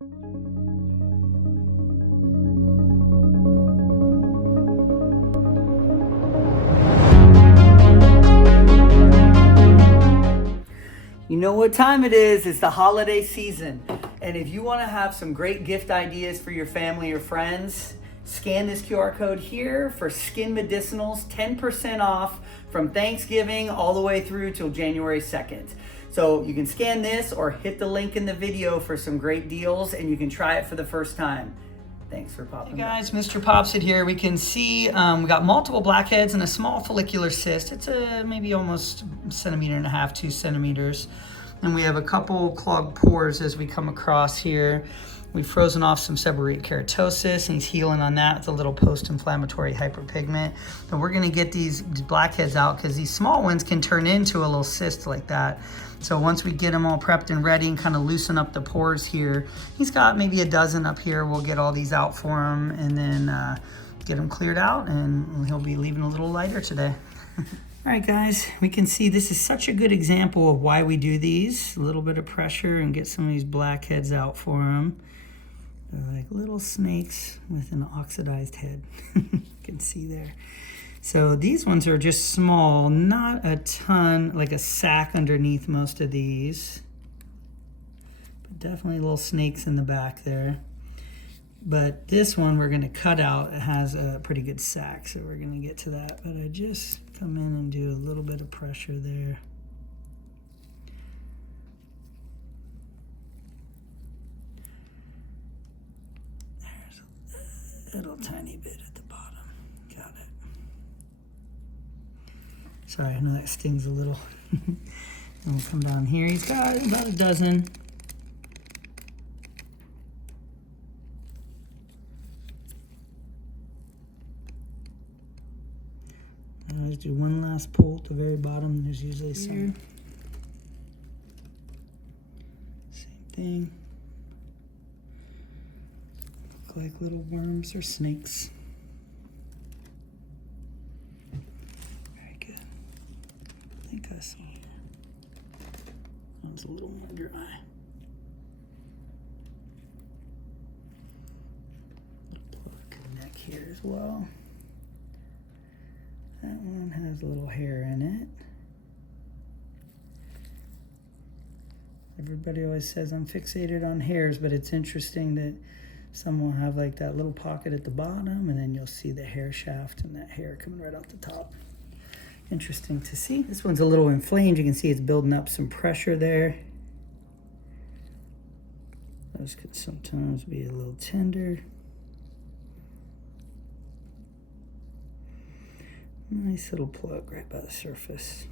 You know what time it is? It's the holiday season. And if you want to have some great gift ideas for your family or friends, scan this QR code here for Skin Medicinals, 10% off from Thanksgiving all the way through till January 2nd. So you can scan this or hit the link in the video for some great deals, and you can try it for the first time. Thanks for popping. Hey guys, MrPopZit here. We can see we got multiple blackheads and a small follicular cyst. It's maybe almost 1.5 centimeters, 2 centimeters. And we have a couple clogged pores as we come across here. We've frozen off some seborrheic keratosis, and he's healing on that with a little post-inflammatory hyperpigment. But we're gonna get these blackheads out because these small ones can turn into a little cyst like that. So once we get them all prepped and ready and kind of loosen up the pores here, he's got maybe a dozen up here. We'll get all these out for him and then get them cleared out, and he'll be leaving a little lighter today. All right, guys, we can see this is such a good example of why we do these. A little bit of pressure and get some of these blackheads out for them. They're like little snakes with an oxidized head. You can see there. So these ones are just small, not a ton, like a sac underneath most of these. But definitely little snakes in the back there. But this one we're gonna cut out. It has a pretty good sac, so we're gonna get to that. But I just come in and do a little bit of pressure there. There's a little tiny bit at the bottom. Got it. Sorry, I know that stings a little. And we'll come down here. He's got about a dozen. Let's do one last pull at the very bottom. There's usually some. Same thing. Look like little worms or snakes. Very good. I think I saw here. One's a little more dry. Pluck a neck here as well. That one has a little hair in it. Everybody always says I'm fixated on hairs, but it's interesting that some will have like that little pocket at the bottom, and then you'll see the hair shaft and that hair coming right out the top. Interesting to see. This one's a little inflamed. You can see it's building up some pressure there. Those could sometimes be a little tender. Nice little plug right by the surface.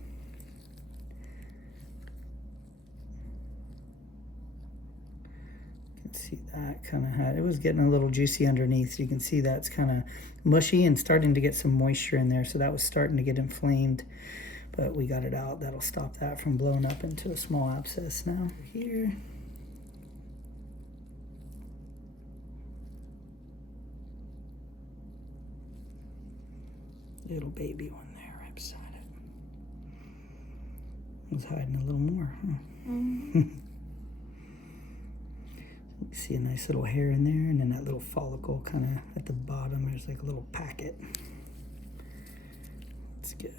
You can see that kind of had, it was getting a little juicy underneath. So you can see that's kind of mushy and starting to get some moisture in there. So that was starting to get inflamed, but we got it out. That'll stop that from blowing up into a small abscess now. Here. Little baby one there right beside it. I was hiding a little more, huh? You see a nice little hair in there, and then that little follicle kind of at the bottom. There's like a little packet. That's good.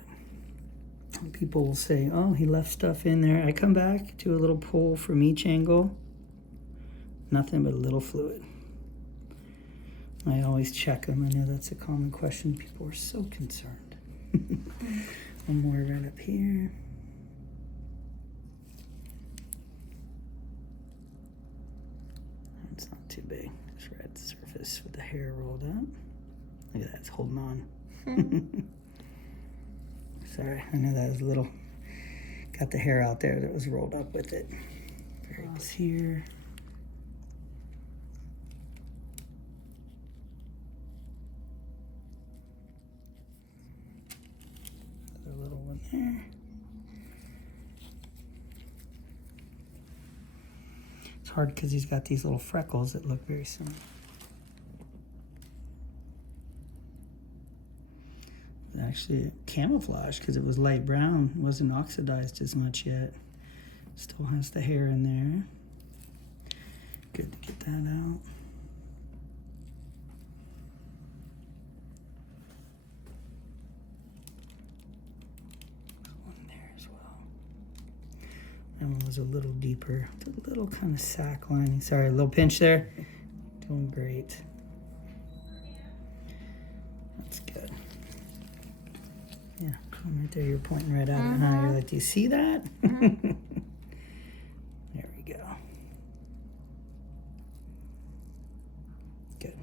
People will say, oh, he left stuff in there. I come back, do a little pull from each angle. Nothing but a little fluid. I always check them. I know that's a common question. People are so concerned. One more right up here. It's not too big. Just right at the surface with the hair rolled up. Look at that, it's holding on. Sorry, I know that was a little, got the hair out there that was rolled up with it. Very good. Here. Another little one there. It's hard because he's got these little freckles that look very similar. Actually camouflage because it was light brown. It wasn't oxidized as much yet. Still has the hair in there. Good to get that out. One there as well. That one was a little deeper. A little kind of sack lining. Sorry, a little pinch there. Doing great. That's good. Yeah, right there, you're pointing right at it, huh? You're like, do you see that? There we go. Good.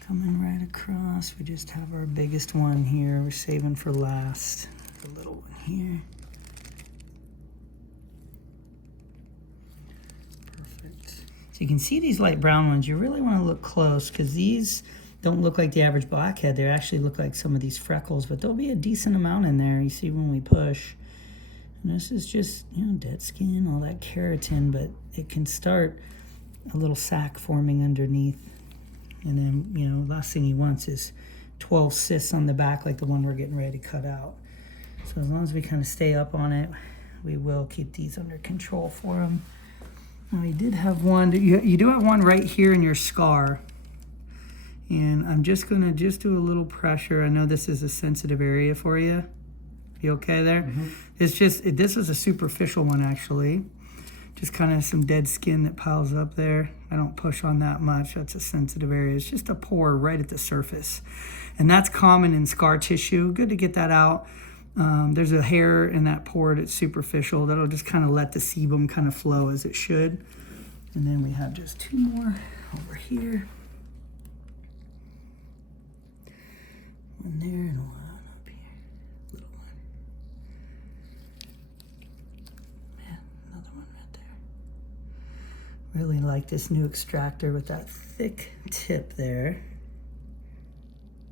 Coming right across, we just have our biggest one here. We're saving for last. The little one here. Perfect. So you can see these light brown ones. You really want to look close because these don't look like the average blackhead. They actually look like some of these freckles, but there'll be a decent amount in there. You see when we push. And this is just, you know, dead skin, all that keratin, but it can start a little sac forming underneath. And then, you know, last thing he wants is 12 cysts on the back like the one we're getting ready to cut out. So as long as we kind of stay up on it, we will keep these under control for him. Now we did have one, you do have one right here in your scar. And I'm just gonna do a little pressure. I know this is a sensitive area for you. You okay there? It's just, this is a superficial one actually. Just kind of some dead skin that piles up there. I don't push on that much. That's a sensitive area. It's just a pore right at the surface. And that's common in scar tissue. Good to get that out. There's a hair in that pore that's superficial. That'll just kind of let the sebum kind of flow as it should. And then we have just two more over here. One there and one up here. Little one. Man, another one right there. Really like this new extractor with that thick tip there.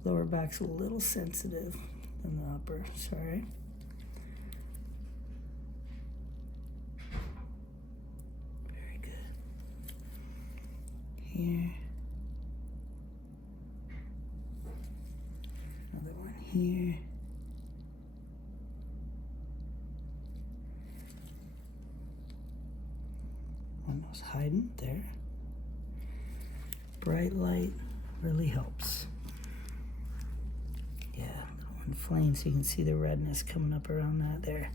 Lower back's a little sensitive than the upper, sorry. Very good. Here. Another one here. Almost hiding there. Bright light really helps. Yeah, little inflame so you can see the redness coming up around that there.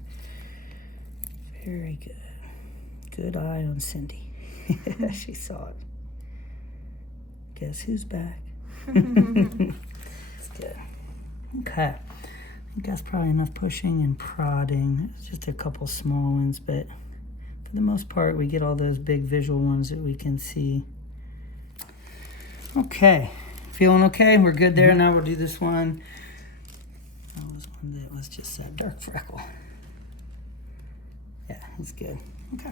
Very good. Good eye on Cindy. She saw it. Guess who's back? It's good. Okay. I think that's probably enough pushing and prodding. It's just a couple small ones, but for the most part, we get all those big visual ones that we can see. Okay. Feeling okay? We're good there. Now we'll do this one. That was one that was just that dark freckle. Yeah, it's good. Okay.